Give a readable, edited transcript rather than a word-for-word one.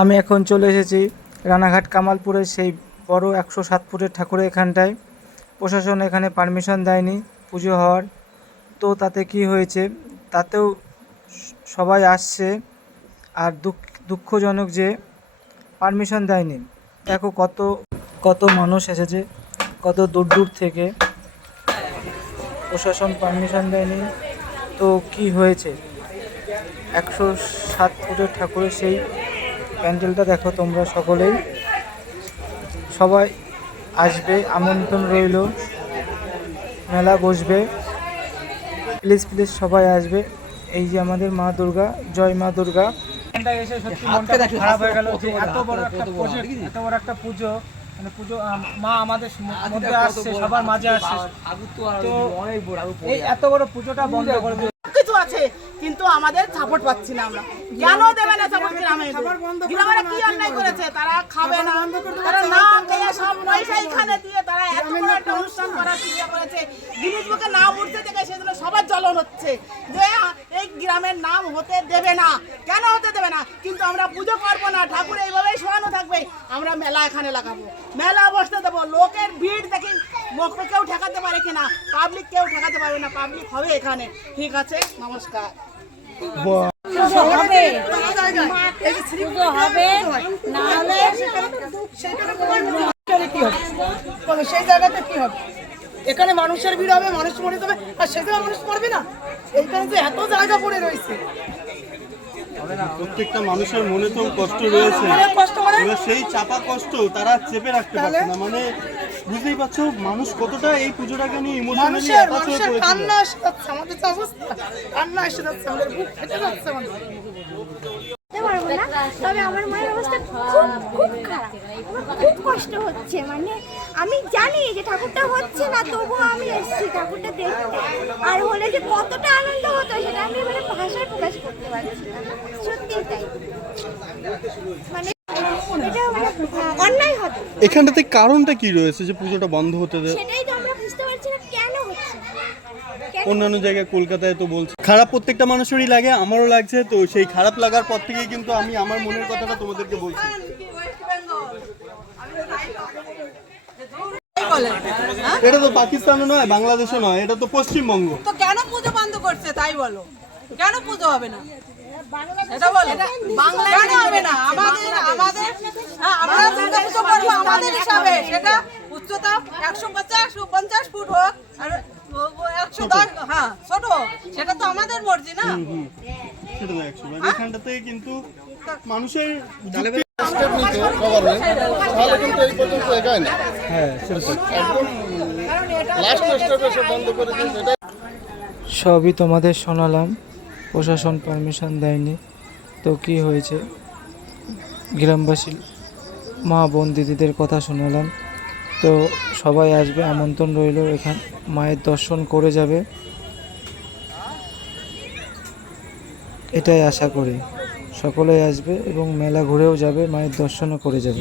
আমি এখন চলে এসেছি রানাঘাট কামালপুরের সেই বড় 107 ফুটের ঠাকুরের এখানটায়। প্রশাসন এখানে পারমিশন দেয়নি পুজো হওয়ার, তো তাতে কি হয়েছে, তাতেও সবাই আসছে। আর দুঃখজনক যে পারমিশন দেয়নি। দেখো কত কত মানুষ এসেছে, কত দূর দূর থেকে। প্রশাসন পারমিশন দেয়নি, তো কি হয়েছে, 107 ফুটের ঠাকুরের সেই প্যান্ডেলটা দেখো তোমরা সকলেই। সবাই আসবে, আমন্ত্রণ রইল, মেলা বসবে, প্লিজ প্লিজ সবাই আসবে। এই যে আমাদের মা দুর্গা, জয় মা দুর্গা। এসে সত্যি মনটা খারাপ হয়ে গেল যে এত বড় একটা প্রজেক্ট, এত বড় একটা পুজো, মানে পুজো মা আমাদের মধ্যে আসছে, সবার মাঝে আসছে, তো এই এত বড় পুজোটা বন্ধ করে দিয়ে কিছু আছে কিন্তু আমাদের সাপোর্ট পাচ্ছি না। আমরা কেন দেবে না সাপোর্ট? গ্রামের কি অন্যায় করেছে? তারা খাবে না, তারা না খেয়ে সব পয়সা এখানে দিয়ে তারা এত বড় একটা অনুষ্ঠান করার চেষ্টা করেছে। গিনিস বুকে নাম উঠতে থেকে সেজন্য সবার জ্বলন হচ্ছে যে এই গ্রামের নাম হতে দেবে না। কেন হতে দেবে না? কিন্তু আমরা পুজো করবো না, ঠাকুর এইভাবেই শোয়ানো থাকবে। আমরা মেলা এখানে লাগাবো, মেলা বসতে দেবো। লোকের ভিড় দেখি কেউ ঠেকাতে পারে কিনা, পাবলিক কেউ ঠেকাতে পারবে না। পাবলিক হবে এখানে, ঠিক আছে? নমস্কার। সেই জায়গাতে কি হবে? এখানে মানুষের ভিড় হবে, মানুষ মরে যাবে, আর সেখানে মানুষ মরবে না। এইখানে যে এত জায়গা পড়ে রয়েছে, প্রত্যেকটা মানুষের মনে তো কষ্ট রয়েছে, সেই চাপা কষ্ট তারা চেপে রাখতে পারছে না। মানে বুঝতেই পারছো মানুষ কতটা এই পুজোটাকে নিয়ে ইমোশনালি অ্যাটাচ হয়ে পড়েছে। কান্না এসে যাচ্ছে, আমাদের যে অবস্থা, কান্না এসে যাচ্ছে, আমাদের বুক ফেটে যাচ্ছে। তবে আমার মায়ের অবস্থা খুব খুব খারাপ, খুব কষ্ট হচ্ছে। মানে আমি জানি যে ঠাকুরটা হচ্ছে না, তবুও আমি এসেছি ঠাকুরটা দেখতে। আর হলে যে কতটা আনন্দ হতো সেটা আমি মানে ভাষায় প্রকাশ করতে পারছি না। সত্যিই তাই, মানে এটা মানে অন্যায় হতো। এখানটাতে কারণটা কি রয়েছে যে পুজোটা বন্ধ হতে দেয়? সেটাই তো আমরা বুঝতে পারছি না কেন হচ্ছে। অন্যান্য জায়গায় কলকাতায় তো বলছে খারাপ প্রত্যেকটা মানুষেরই লাগে, আমারও লাগছে। তো সেই খারাপ লাগার পর থেকেই কিন্তু আমি আমার মনের কথাটা তোমাদেরকে বলছি। এটা তো পাকিস্তানও নয়, বাংলাদেশও নয়, এটা তো পশ্চিমবঙ্গ। তো কেন পুজো বন্ধ করছে তাই বলো? কেন পুজো হবে না এটা বলো? কেন হবে না? আমাদের আমাদের হ্যাঁ, আমরা দুর্গা পুজো করবো আমাদের হিসাবে। সেটা উচ্চতা 150 ফুট হোক আর 110, হ্যাঁ ছোট হোক, সেটা তো আমাদের মর্জি না। সেটা তো 100 এখানটাতে কিন্তু মানুষের সবই তোমাদের শোনালাম, প্রশাসন পারমিশন দেয়নি, তো কি হয়েছে, গ্রামবাসী মা বোন দিদিদের কথা শোনালাম। তো সবাই আসবে, আমন্ত্রণ রইল, এখান মায়ের দর্শন করে যাবে, এটাই আশা করি। সকলেই আসবে এবং মেলা ঘুরেও যাবে, মায়ের দর্শনও করে যাবে।